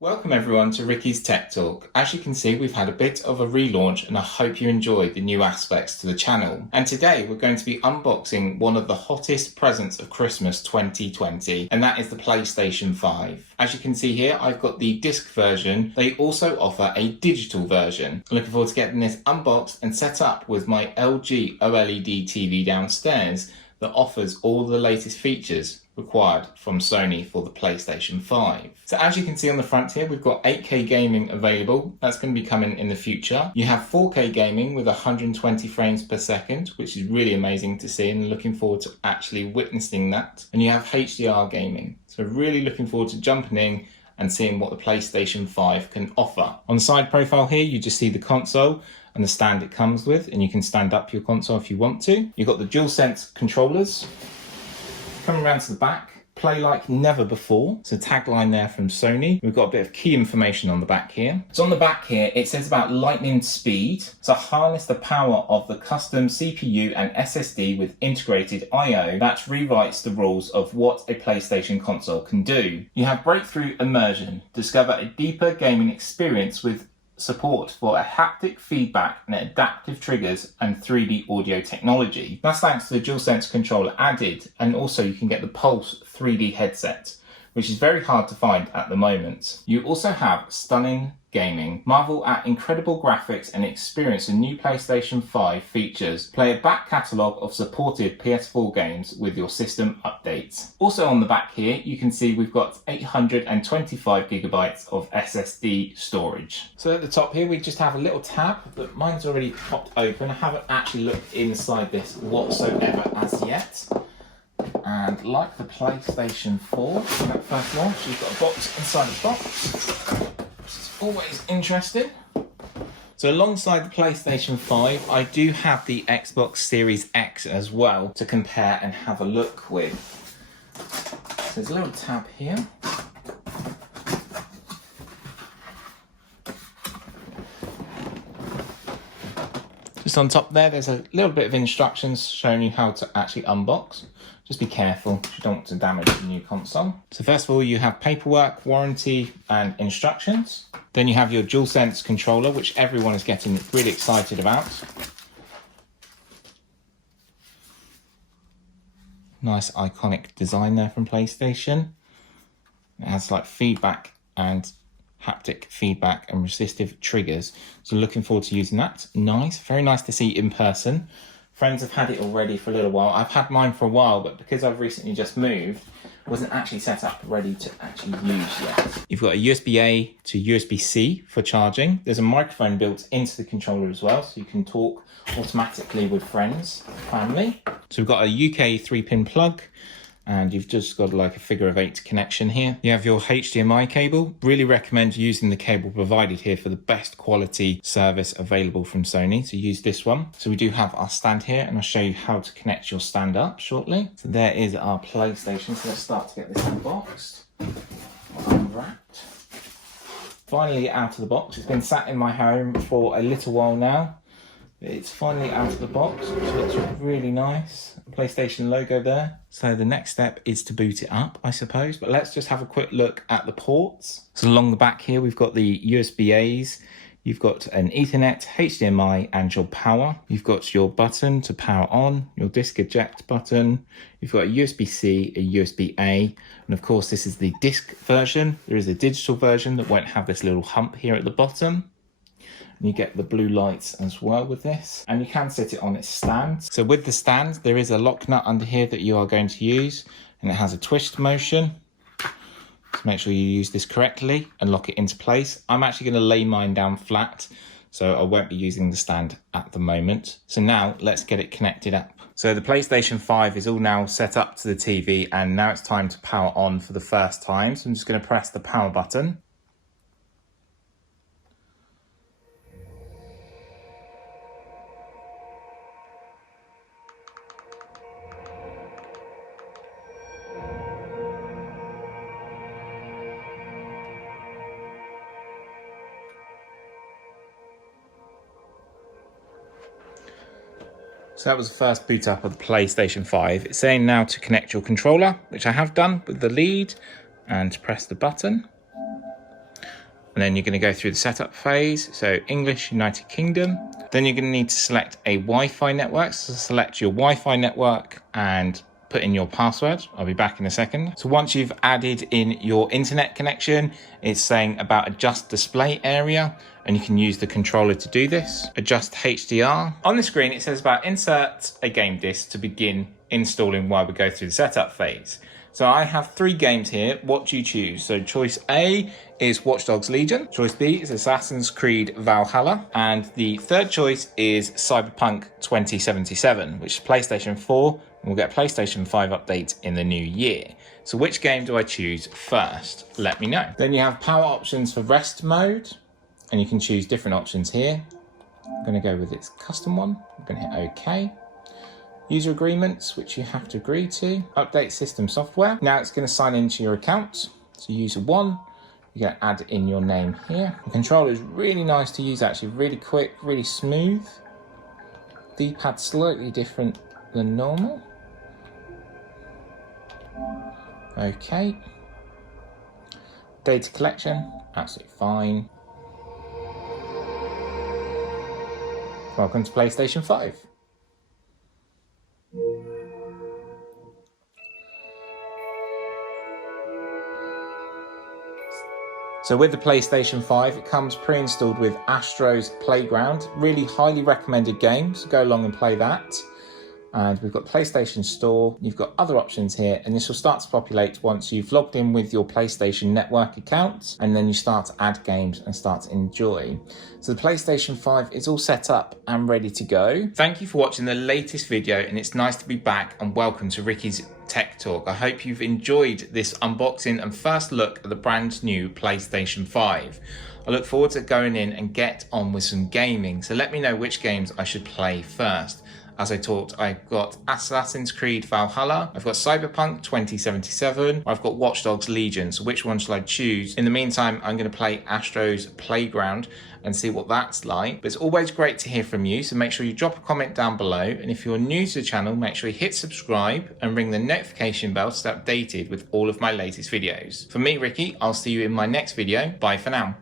Welcome everyone to Ricky's Tech Talk. As you can see, we've had a bit of a relaunch and I hope you enjoyed the new aspects to the channel. And today we're going to be unboxing one of the hottest presents of Christmas 2020, and that is the PlayStation 5. As you can see here, I've got the disc version. They also offer a digital version. I'm looking forward to getting this unboxed and set up with my LG OLED TV downstairs that offers all the latest features required from Sony for the PlayStation 5. So as you can see on the front here, we've got 8K gaming available. That's going to be coming in the future. You have 4K gaming with 120 frames per second, which is really amazing to see, and looking forward to actually witnessing that. And you have HDR gaming. So really looking forward to jumping in and seeing what the PlayStation 5 can offer. On the side profile here, you just see the console and the stand it comes with, and you can stand up your console if you want to. You've got the DualSense controllers. Coming around to the back, play like never before. It's a tagline there from Sony. We've got a bit of key information on the back here. So on the back here, it says about lightning speed. So harness the power of the custom CPU and SSD with integrated I/O that rewrites the rules of what a PlayStation console can do. You have breakthrough immersion. Discover a deeper gaming experience with support for a haptic feedback and adaptive triggers and 3D audio technology. That's thanks to the DualSense controller added, and also you can get the Pulse 3D headset, which is very hard to find at the moment. You also have stunning gaming. Marvel at incredible graphics and experience the new PlayStation 5 features. Play a back catalogue of supported PS4 games with your system updates. Also on the back here, you can see we've got 825 gigabytes of SSD storage. So at the top here, we just have a little tab, but mine's already popped open. I haven't actually looked inside this whatsoever as yet. And like the PlayStation 4, when that first launched, you've got a box inside the box. Always interesting. So alongside the PlayStation 5, I do have the Xbox Series X as well to compare and have a look with. So there's a little tab here. Just on top there's a little bit of instructions showing you how to actually unbox. Just be careful, you don't want to damage the new console. So first of all, you have paperwork, warranty, and instructions. Then you have your DualSense controller, which everyone is getting really excited about. Nice iconic design there from PlayStation. It has like feedback and haptic feedback and resistive triggers. So looking forward to using that. Nice, very nice to see in person. Friends have had it already for a little while. I've had mine for a while, but because I've recently just moved, it wasn't actually set up ready to actually use yet. You've got a USB-A to USB-C for charging. There's a microphone built into the controller as well, so you can talk automatically with friends, family. So we've got a UK 3-pin plug, and you've just got like a figure of 8 connection here. You have your HDMI cable. Really recommend using the cable provided here for the best quality service available from Sony. So use this one. So we do have our stand here, and I'll show you how to connect your stand up shortly. So there is our PlayStation. So let's start to get this unboxed, unwrapped. Finally out of the box. It's been sat in my home for a little while now. It's finally out of the box, which looks really nice. PlayStation logo there. So the next step is to boot it up, I suppose. But let's just have a quick look at the ports. So along the back here, we've got the USB-As. You've got an Ethernet, HDMI, and your power. You've got your button to power on, your disc eject button. You've got a USB-C, a USB-A, and of course this is the disc version. There is a digital version that won't have this little hump here at the bottom. And you get the blue lights as well with this, and you can set it on its stand. So with the stand, there is a lock nut under here that you are going to use, and it has a twist motion. So make sure you use this correctly and lock it into place. I'm actually going to lay mine down flat, so I won't be using the stand at the moment. So now let's get it connected up. So the PlayStation 5 is all now set up to the TV, and now it's time to power on for the first time. So I'm just going to press the power button. So that was the first boot up of the PlayStation 5. It's saying now to connect your controller, which I have done with the lead, and press the button. And then you're going to go through the setup phase. So English, United Kingdom. Then you're going to need to select a Wi-Fi network. So select your Wi-Fi network and put in your password. I'll be back in a second. So once you've added in your internet connection, it's saying about adjust display area, and you can use the controller to do this. Adjust HDR. On the screen, it says about insert a game disc to begin installing while we go through the setup phase. So I have 3 games here. What do you choose? So choice A is Watch Dogs Legion. Choice B is Assassin's Creed Valhalla. And the third choice is Cyberpunk 2077, which is PlayStation 4. And we'll get a PlayStation 5 update in the new year. So which game do I choose first? Let me know. Then you have power options for rest mode. And you can choose different options here. I'm going to go with its custom one. I'm going to hit OK. User agreements, which you have to agree to. Update system software. Now it's going to sign into your account. So user 1, you're going to add in your name here. The controller is really nice to use, actually. Really quick, really smooth. D-pad slightly different than normal. Okay. Data collection, absolutely fine. Welcome to PlayStation 5. So with the PlayStation 5, it comes pre-installed with Astro's Playground. Really highly recommended game, so go along and play that. And we've got PlayStation Store. You've got other options here, and this will start to populate once you've logged in with your PlayStation Network account, and then you start to add games and start to enjoy. So the PlayStation 5 is all set up and ready to go. Thank you for watching the latest video, and it's nice to be back, and welcome to Ricky's Tech Talk. I hope you've enjoyed this unboxing and first look at the brand new PlayStation 5. I look forward to going in and get on with some gaming, so let me know which games I should play first. As I talked, I've got Assassin's Creed Valhalla, I've got Cyberpunk 2077, I've got Watch Dogs Legion, so which one shall I choose? In the meantime, I'm going to play Astro's Playground and see what that's like. But it's always great to hear from you, so make sure you drop a comment down below, and if you're new to the channel, make sure you hit subscribe and ring the notification bell to stay updated with all of my latest videos. For me, Ricky, I'll see you in my next video. Bye for now.